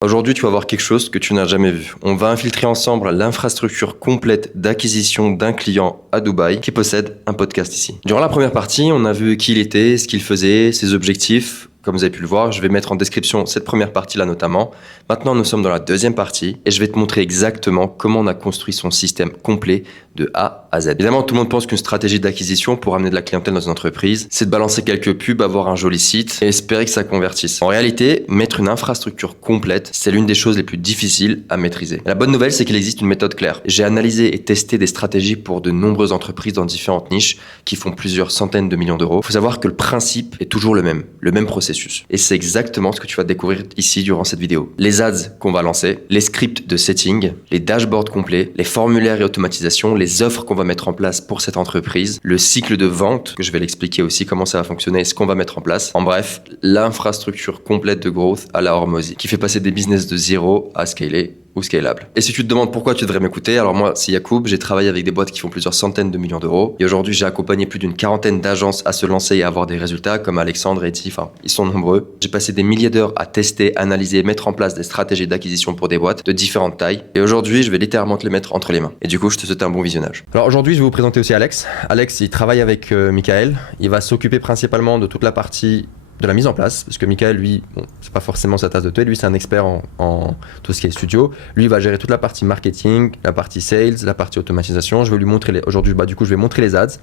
Aujourd'hui, tu vas voir quelque chose que tu n'as jamais vu. On va infiltrer ensemble l'infrastructure complète d'acquisition d'un client à Dubaï qui possède un podcast ici. Durant la première partie, on a vu qui il était, ce qu'il faisait, ses objectifs. Comme vous avez pu le voir, je vais mettre en description cette première partie-là notamment. Maintenant, nous sommes dans la deuxième partie et je vais te montrer exactement comment on a construit son système complet de A à Z. Évidemment, tout le monde pense qu'une stratégie d'acquisition pour amener de la clientèle dans une entreprise, c'est de balancer quelques pubs, avoir un joli site et espérer que ça convertisse. En réalité, mettre une infrastructure complète, c'est l'une des choses les plus difficiles à maîtriser. La bonne nouvelle, c'est qu'il existe une méthode claire. J'ai analysé et testé des stratégies pour de nombreuses entreprises dans différentes niches qui font plusieurs centaines de millions d'euros. Il faut savoir que le principe est toujours le même processus. Et c'est exactement ce que tu vas découvrir ici durant cette vidéo. Les ads qu'on va lancer, les scripts de setting, les dashboards complets, les formulaires et automatisations, les offres qu'on va mettre en place pour cette entreprise, le cycle de vente, que je vais l'expliquer aussi comment ça va fonctionner, ce qu'on va mettre en place. En bref, l'infrastructure complète de growth à la Hormozy, qui fait passer des business de zéro à scaler ou scalable. Et si tu te demandes pourquoi tu devrais m'écouter, alors moi, c'est Yacoub, j'ai travaillé avec des boîtes qui font plusieurs centaines de millions d'euros. Et aujourd'hui, j'ai accompagné plus d'une quarantaine d'agences à se lancer et à avoir des résultats, comme Alexandre et Eti, enfin, ils sont nombreux. J'ai passé des milliers d'heures à tester, analyser, mettre en place des stratégies d'acquisition pour des boîtes de différentes tailles. Et aujourd'hui, je vais littéralement te les mettre entre les mains. Et du coup, je te souhaite un bon visionnage. Alors aujourd'hui, je vais vous présenter aussi Alex. Alex, il travaille avec Michael. Il va s'occuper principalement de toute la partie de la mise en place, parce que Michael, lui, bon, c'est pas forcément sa tasse de thé, lui c'est un expert en tout ce qui est studio. Lui il va gérer toute la partie marketing, la partie sales, la partie automatisation. Je vais lui montrer aujourd'hui, du coup je vais montrer les ads,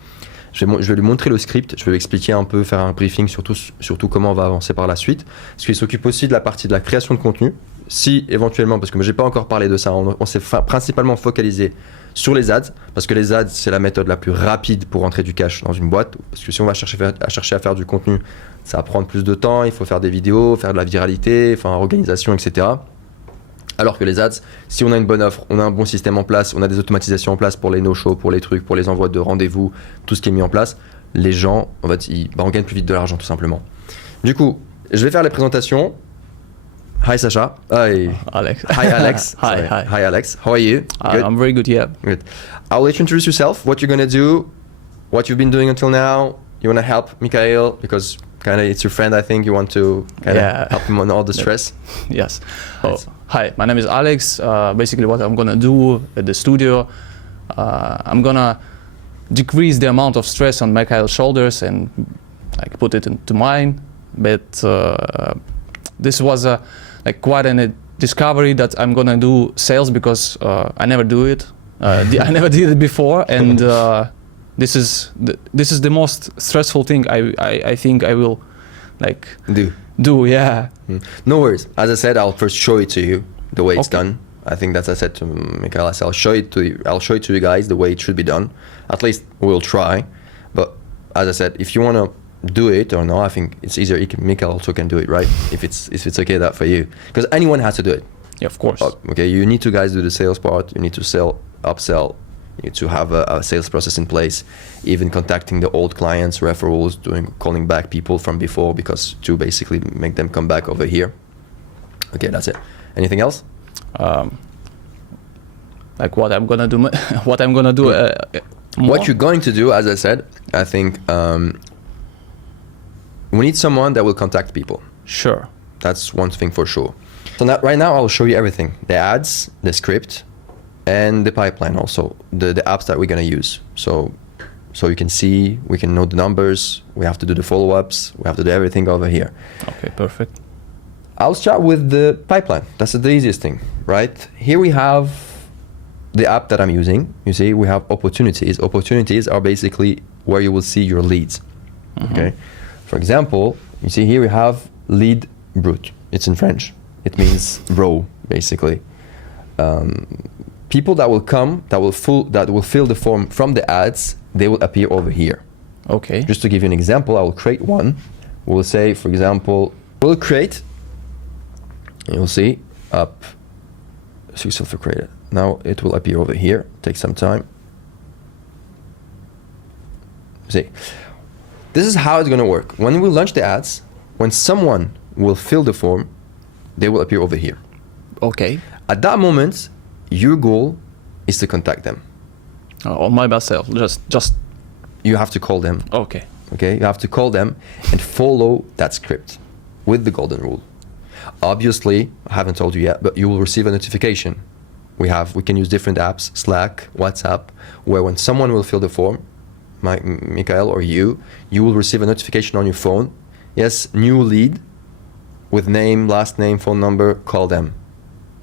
je vais lui montrer le script, je vais lui expliquer un peu, faire un briefing surtout comment on va avancer par la suite, parce qu'il s'occupe aussi de la partie de la création de contenu. Si éventuellement, parce que moi j'ai pas encore parlé de ça, on s'est principalement focalisé sur les ads, parce que les ads c'est la méthode la plus rapide pour rentrer du cash dans une boîte, parce que si on va chercher à faire du contenu, ça va prendre plus de temps, il faut faire des vidéos, faire de la viralité, enfin organisation, etc. Alors que les ads, si on a une bonne offre, on a un bon système en place, on a des automatisations en place pour les no-shows, pour les trucs, pour les envois de rendez-vous, tout ce qui est mis en place, les gens, on gagne plus vite de l'argent tout simplement. Du coup, je vais faire les présentations. Hi Sasha. Hi Alex. Hi Alex. Hi Alex. How are you? Good? I'm very good, yeah. Good. I'll let you introduce yourself, what you're gonna do, what you've been doing until now. You wanna help Mikhail because kind of it's your friend, I think. You want to kind of help him on all the stress. Yes. Oh, hi, my name is Alex. Basically what I'm gonna do at the studio, I'm gonna decrease the amount of stress on Mikhail's shoulders and like put it into mine. But this was quite a discovery that I'm gonna do sales because I never do it. I never did it before, and this is the most stressful thing I think I will like do. Yeah. No worries. As I said, I'll first show it to you the way it's done. I think that's I said to Mikhail. I'll show it to you. I'll show it to you guys the way it should be done. At least we'll try. But as I said, if you wanna do it or no, I think it's easier. Mikhail also can do it, right? If it's okay that for you, because anyone has to do it. Yeah, of course. Okay, you need to guys do the sales part. You need to sell, upsell. You need to have a sales process in place. Even contacting the old clients, referrals, calling back people from before, because to basically make them come back over here. Okay, that's it. Anything else? Like what I'm gonna do. What I'm gonna do. What you're going to do, as I said, I think. We need someone that will contact people. Sure. That's one thing for sure. So right now I'll show you everything. The ads, the script, and the pipeline also. The apps that we're gonna use. So you can see, we can know the numbers, we have to do the follow-ups, we have to do everything over here. Okay, perfect. I'll start with the pipeline. That's the easiest thing, right? Here we have the app that I'm using. You see, we have opportunities. Opportunities are basically where you will see your leads, okay? For example, you see here we have lead brut. It's in French. It means row, basically. People that will come, that will fill the form from the ads, they will appear over here. Okay. Just to give you an example, I will create one. We'll say, for example, we'll create, you'll see, up, successfully created. Now it will appear over here. Take some time. See. This is how it's going to work. When we launch the ads, when someone will fill the form, they will appear over here. Okay. At that moment, your goal is to contact them. On my myself, just. You have to call them. Okay. Okay, you have to call them and follow that script with the golden rule. Obviously, I haven't told you yet, but you will receive a notification. We can use different apps, Slack, WhatsApp, where when someone will fill the form, Mikael or you will receive a notification on your phone. Yes, new lead with name, last name, phone number, call them.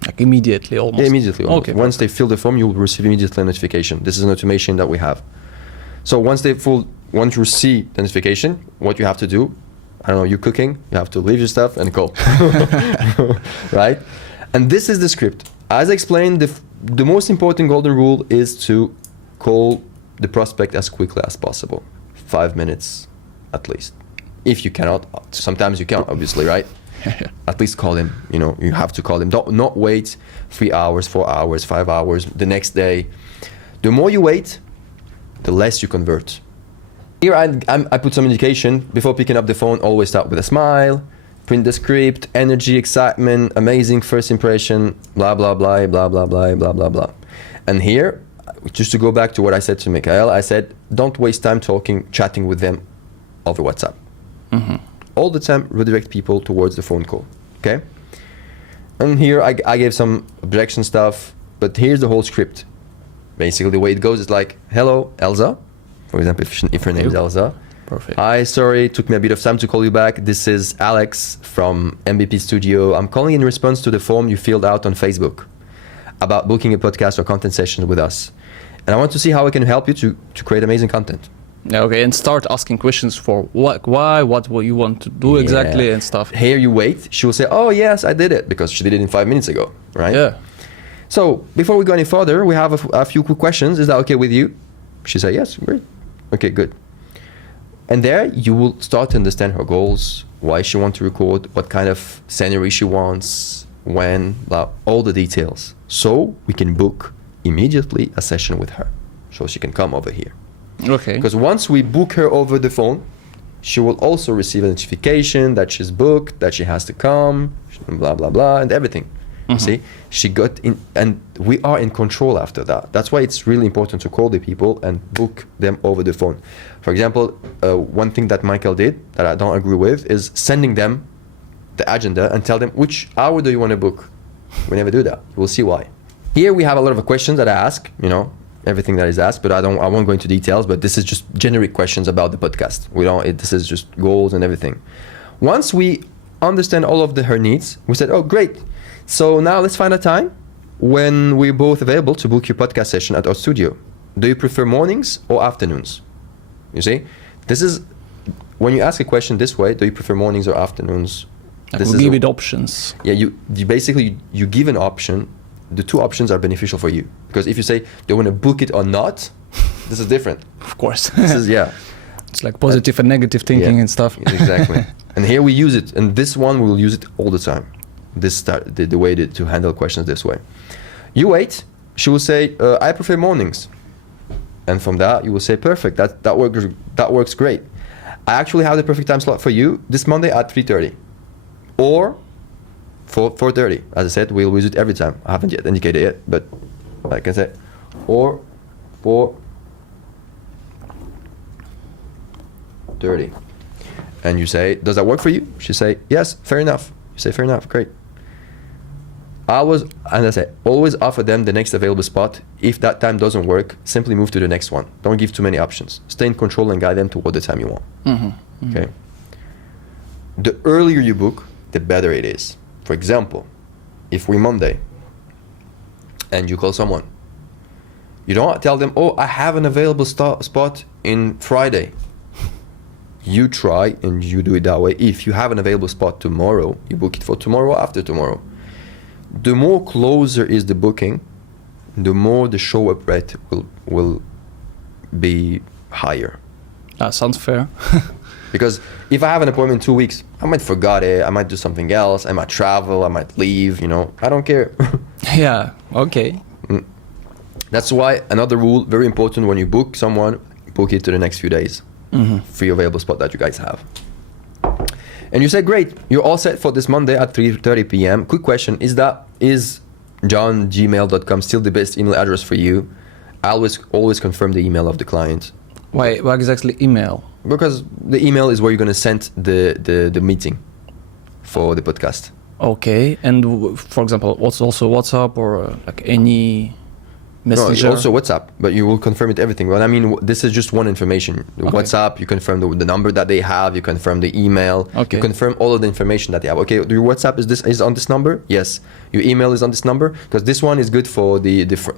Like immediately almost? Yeah, immediately almost. Okay. Once they fill the form, you will receive immediately a notification. This is an automation that we have. So once you see the notification, what you have to do, I don't know, you're cooking, you have to leave your stuff and call. Right? And this is the script. As I explained, the most important golden rule is to call the prospect as quickly as possible. 5 minutes at least. If you cannot, sometimes you can't, obviously, right? At least call him. You have to call him. Don't not wait 3 hours, 4 hours, 5 hours the next day. The more you wait, the less you convert. Here I put some indication before picking up the phone. Always start with a smile, print the script, energy, excitement, amazing first impression, blah blah blah blah blah blah blah blah blah. And here, just to go back to what I said to Mikael, I said don't waste time chatting with them over WhatsApp. Mm-hmm. All the time redirect people towards the phone call. Okay. And here I gave some objection stuff, but here's the whole script. Basically, the way it goes is like, hello, Elsa. For example, if her name is Elsa. Perfect. Hi, sorry, it took me a bit of time to call you back. This is Alex from MVP Studio. I'm calling in response to the form you filled out on Facebook about booking a podcast or content session with us. And I want to see how I can help you to create amazing content. Okay, and start asking questions for why, what you want to do exactly and stuff. Here you wait. She will say, oh, yes, I did it, because she did it in 5 minutes ago, right? Yeah. So before we go any further, we have a few quick questions. Is that okay with you? She said, yes, great. Okay, good. And there you will start to understand her goals, why she wants to record, what kind of scenery she wants, when, all the details. So we can book immediately a session with her, so she can come over here. Okay. Because once we book her over the phone, she will also receive a notification that she's booked, that she has to come, blah, blah, blah, and everything. Mm-hmm. See, she got in, and we are in control after that. That's why it's really important to call the people and book them over the phone. For example, one thing that Michael did that I don't agree with is sending them the agenda and tell them which hour do you want to book. We never do that. We'll see why. Here we have a lot of questions that I ask, everything that is asked, but I won't go into details, but this is just generic questions about the podcast. This is just goals and everything. Once we understand all of her needs, we said, oh, great. So now let's find a time when we're both available to book your podcast session at our studio. Do you prefer mornings or afternoons? You see, this is when you ask a question this way. Do you prefer mornings or afternoons? We'll give it options. Yeah, you basically you give an option. The two options are beneficial for you, because if you say do you want to book it or not, this is different. Of course. This is It's like positive and negative thinking and stuff. Exactly. And here we use it, and this one we will use it all the time. The way to handle questions this way. You wait. She will say, I prefer mornings, and from that you will say, perfect. That works great. I actually have the perfect time slot for you this Monday at 3:30, or 4:30. As I said, we'll use it every time. I haven't yet indicated it, but I can say, or 4:30. And you say, does that work for you? She say, yes, fair enough. You say, fair enough, great. Always offer them the next available spot. If that time doesn't work, simply move to the next one. Don't give too many options. Stay in control and guide them toward the time you want. Mm-hmm. Mm-hmm. Okay. The earlier you book, the better it is. For example, if we're Monday and you call someone, you don't tell them, oh, I have an available spot in Friday. You try and you do it that way. If you have an available spot tomorrow, you book it for tomorrow or after tomorrow. The more closer is the booking, the more the show-up rate will be higher. Sounds fair. Because if I have an appointment in 2 weeks, I might forget it, I might do something else, I might travel, I might leave, I don't care. Yeah, okay. That's why another rule, very important, when you book someone, book it to the next few days. Mm-hmm. Free available spot that you guys have. And you say, great, you're all set for this Monday at 3:30 p.m. Quick question, is john@gmail.com still the best email address for you? I always confirm the email of the client. Why exactly email? Because the email is where you're going to send the meeting for the podcast. Okay, and for example, what's also WhatsApp or like any messenger? No, also WhatsApp, but you will confirm it everything. Well, I mean, this is just one information. Okay. WhatsApp, you confirm the number that they have, you confirm the email, Okay. you confirm all of the information that they have. Okay, your WhatsApp is on this number? Yes. Your email is on this number? Because this one is good for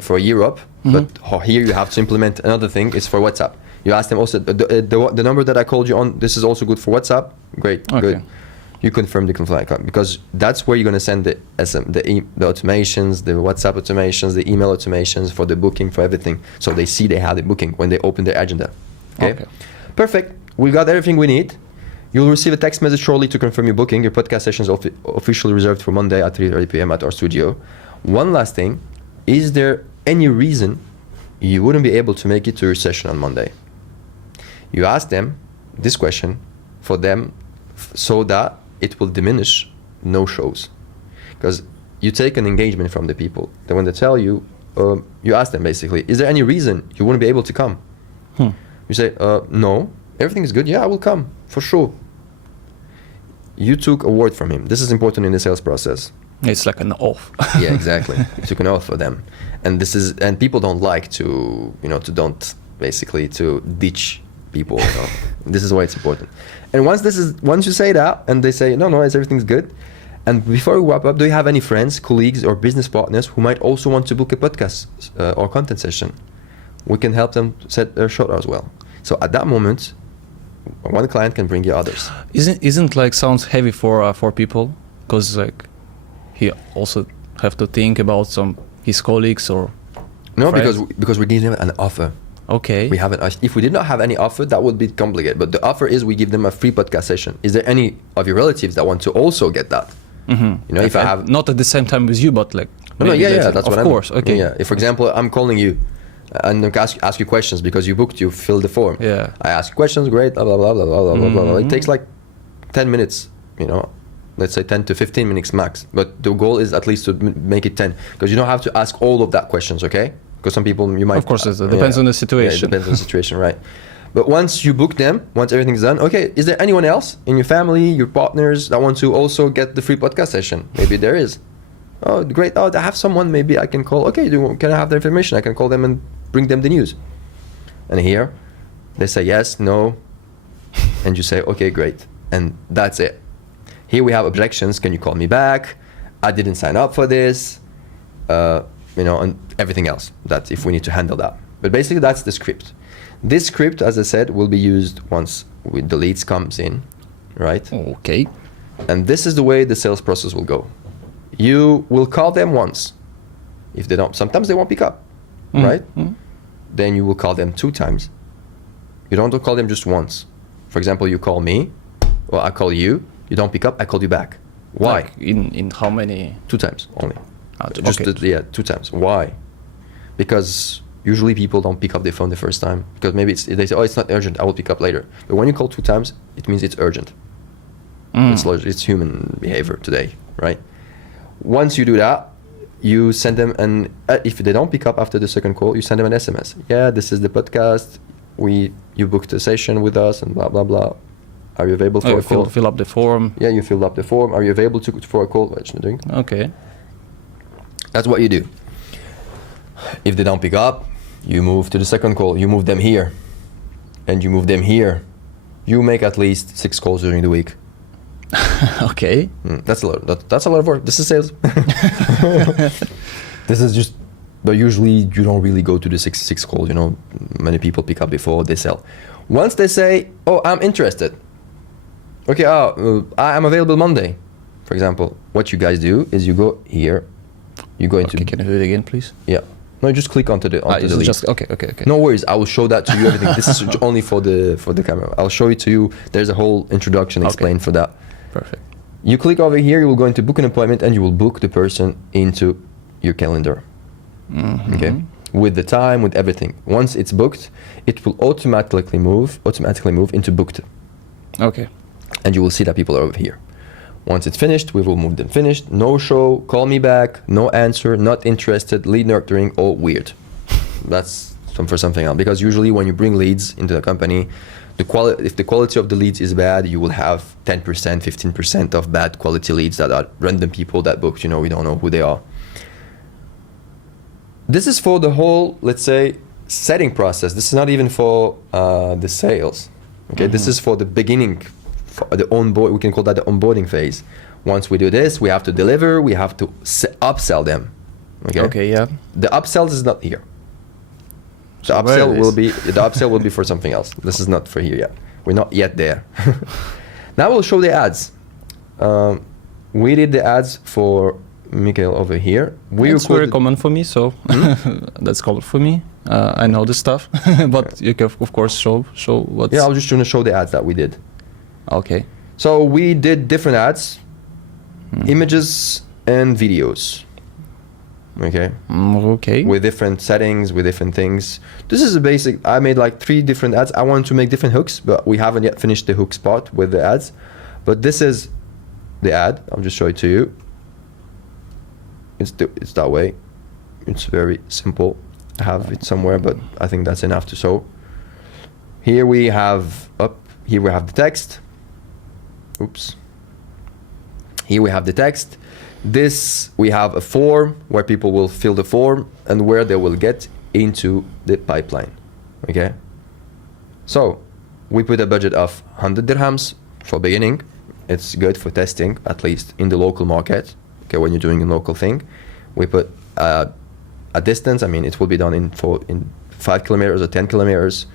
for Europe, but here you have to implement another thing. It's for WhatsApp. You ask them also the number that I called you on. This is also good for WhatsApp. Great, Okay. good. You confirm the confirm because that's where you're gonna send the automations, the WhatsApp automations, the email automations for the booking, for everything. So they see they have the booking when they open their agenda. Okay. Perfect. We got everything we need. You'll receive a text message shortly to confirm your booking. Your podcast session is officially reserved for Monday at 3:30 p.m. at our studio. One last thing: is there any reason you wouldn't be able to make it to your session on Monday? You ask them this question for them, so that it will diminish no-shows, because you take an engagement from the people. Then when they tell you, you ask them basically, is there any reason you wouldn't be able to come? You say, no, everything is good. Yeah, I will come for sure. You took a word from him. This is important in the sales process. It's like an oath. Yeah, exactly. You took an oath for them, and people don't like to to ditch people. This is why it's important. And once you say that, and they say no, everything's good. And before we wrap up, do you have any friends, colleagues, or business partners who might also want to book a podcast or content session? We can help them set their shot as well. So at that moment, one client can bring you others. Isn't like sounds heavy for people, because like he also have to think about his colleagues or no, friends? because we give them an offer. Okay. We haven't. If we did not have any offer, that would be complicated. But the offer is we give them a free podcast session. Is there any of your relatives that want to also get that? You know, if I have not at the same time as you, but like that's what I mean. of course. Okay. Yeah. If, for example, I'm calling you and ask you questions because you booked, you filled the form. Yeah. I ask you questions, great, blah blah blah blah blah blah blah. It takes like 10 minutes. You know, let's say 10 to 15 minutes max. But the goal is at least to make it 10, because you don't have to ask all of that questions. Okay. Because some people you might. Of course, it depends on the situation. Yeah, it depends on the situation, right? But once you book them, once everything's done, okay, is there anyone else in your family, your partners that want to also get the free podcast session? Maybe there is. Oh, great. Oh, I have someone maybe I can call. Okay, can I have their information? I can call them and bring them the news. And here, they say yes, no, and you say, okay, great. And that's it. Here we have objections. Can you call me back? I didn't sign up for this. And everything else, that if we need to handle that. But basically that's the script. This script, as I said, will be used once the leads comes in, right? Okay. And this is the way the sales process will go. You will call them once. If they don't, sometimes they won't pick up, right? Then you will call them 2 times. You don't call them just once. For example, you call me, or I call you, you don't pick up, I call you back. Why? Like in how many? 2 times only. Okay. 2 times. Why? Because usually people don't pick up their phone the first time, because maybe they say, oh, it's not urgent, I will pick up later. But when you call 2 times, it means it's urgent. It's human behavior today, right? Once you do that, you send them if they don't pick up after the second call, you send them an SMS. Yeah, this is the podcast. You booked a session with us and blah blah blah. Are you available for a call? Fill up the form. Yeah, you filled up the form. Are you available for a call? What you're doing? Okay. That's what you do. If they don't pick up, you move to the second call. You move them here, and you move them here. You make at least 6 calls during the week. Okay. That's a lot. That's a lot of work. This is sales. This is just. But usually you don't really go to the six calls. You know, many people pick up before they sell. Once they say, "Oh, I'm interested." Okay. I'm available Monday, for example. What you guys do is you go here. You go into. Okay, can you do it again, please? Yeah. No, just click onto the link. Just, okay. No worries. I will show that to you. Everything. This is only for the camera. I'll show it to you. There's a whole introduction explained for that. Perfect. You click over here. You will go into book an appointment, and you will book the person into your calendar. Okay. With the time, with everything. Once it's booked, it will automatically move into booked. Okay. And you will see that people are over here. Once it's finished, we will move them finished. No show, call me back, no answer, not interested, lead nurturing, all weird. That's for something else. Because usually when you bring leads into the company, If the quality of the leads is bad, you will have 10%, 15% of bad quality leads that are random people that booked, we don't know who they are. This is for the whole, let's say, setting process. This is not even for the sales. Okay, This is for the beginning, for the we can call that the onboarding phase. Once we do this, we have to deliver, we have to upsell them. Okay, yeah. The upsell is not here. The So where upsell will be for something else. This is not for here yet. We're not yet there. Now we'll show the ads. We did the ads for Michael over here. It's very common for me, so that's common for me. I know this stuff, but you can of course show what's... Yeah, I was just trying to show the ads that we did. Okay. So we did different ads, images and videos. Okay. Okay. With different settings, with different things. This is a basic. I made like 3 different ads. I wanted to make different hooks, but we haven't yet finished the hooks part with the ads. But this is the ad. I'll just show it to you. It's that way. It's very simple. I have it somewhere, but I think that's enough to show. Here we have here we have the text. Oops. Here we have the text. This, we have a form where people will fill the form and where they will get into the pipeline. Okay. So we put a budget of 100 dirhams for beginning. It's good for testing, at least in the local market. Okay, when you're doing a local thing, we put a distance. I mean, it will be done in 5 kilometers or 10 kilometers,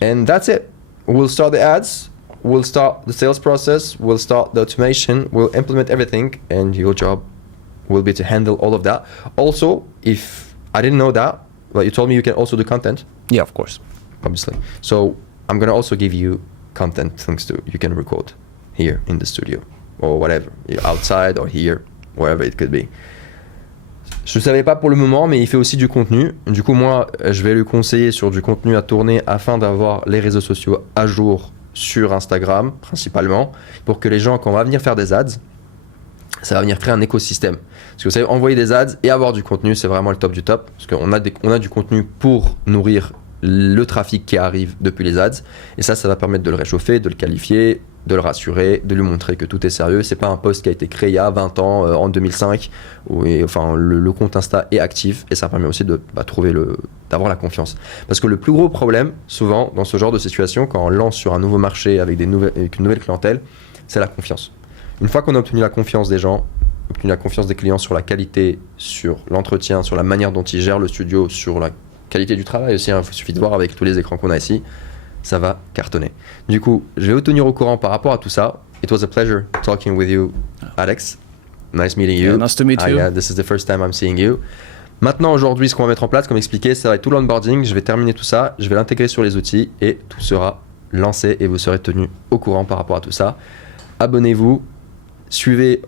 and that's it. We'll start the ads. We'll start the sales process. We'll start the automation. We'll implement everything, and your job will be to handle all of that. Also, if I didn't know that, but you told me you can also do content. Yeah, of course. Obviously. So I'm gonna also give you content things to you can record here in the studio or whatever, outside or here, wherever it could be. Je ne savais pas pour le moment, mais il fait aussi du contenu. Du coup, moi, je vais lui conseiller sur du contenu à tourner afin d'avoir les réseaux sociaux à jour sur Instagram, principalement, pour que les gens, quand on va venir faire des ads, ça va venir créer un écosystème. Parce que vous savez, envoyer des ads et avoir du contenu, c'est vraiment le top du top. Parce qu'on a du contenu pour nourrir le trafic qui arrive depuis les ads. Et ça va permettre de le réchauffer, de le qualifier, de le rassurer, de lui montrer que tout est sérieux. C'est pas un post qui a été créé il y a 20 ans, en 2005, où le compte Insta est actif, et ça permet aussi de d'avoir la confiance. Parce que le plus gros problème, souvent, dans ce genre de situation, quand on lance sur un nouveau marché avec une nouvelle clientèle, c'est la confiance. Une fois qu'on a obtenu la confiance des gens, obtenu la confiance des clients sur la qualité, sur l'entretien, sur la manière dont ils gèrent le studio, sur la qualité du travail aussi, il suffit de voir avec tous les écrans qu'on a ici, ça va cartonner. Du coup, je vais vous tenir au courant par rapport à tout ça. It was a pleasure talking with you, Alex. Nice meeting you. Yeah, nice to meet you. Yeah, this is the first time I'm seeing you. Maintenant, aujourd'hui, ce qu'on va mettre en place, comme expliqué, ça va être tout l'onboarding. Je vais terminer tout ça, je vais l'intégrer sur les outils et tout sera lancé et vous serez tenu au courant par rapport à tout ça. Abonnez-vous,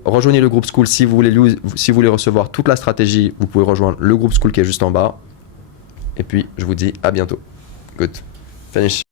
rejoignez le groupe School si vous voulez recevoir toute la stratégie. Vous pouvez rejoindre le groupe School qui est juste en bas. Et puis, je vous dis à bientôt. Good. Finish.